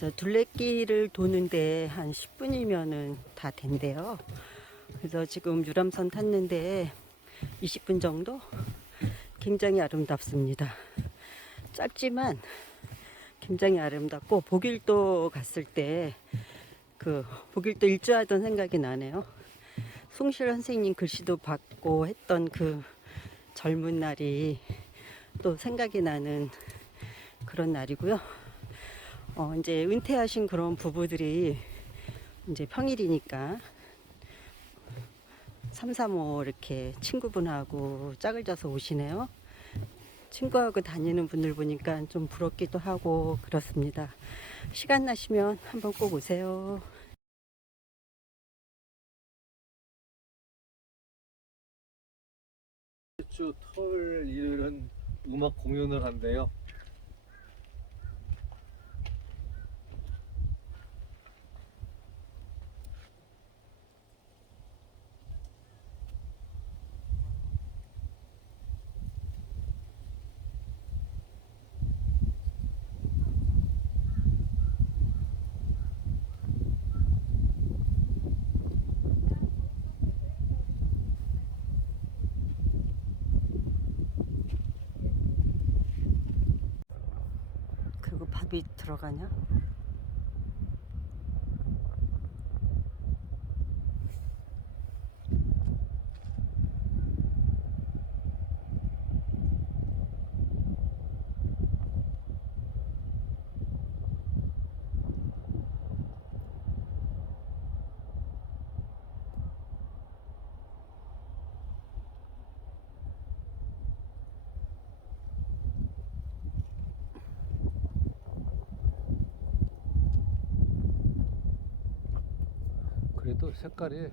저 둘레길을 도는데 한 10분이면은 다 된대요. 그래서 지금 유람선 탔는데 20분 정도? 굉장히 아름답습니다. 짧지만 굉장히 아름답고 보길도 갔을 때 그 보길도 일주하던 생각이 나네요. 송실 선생님 글씨도 받고 했던 그 젊은 날이 또 생각이 나는 그런 날이고요. 어, 이제 은퇴하신 그런 부부들이 이제 평일이니까 3, 3, 5 이렇게 친구분하고 짝을 져서 오시네요. 친구하고 다니는 분들 보니까 좀 부럽기도 하고 그렇습니다. 시간 나시면 한번 꼭 오세요. 주 토요일 일요일은 음악 공연을 한대요. 그리고 밥이 들어가냐? 그래도 색깔이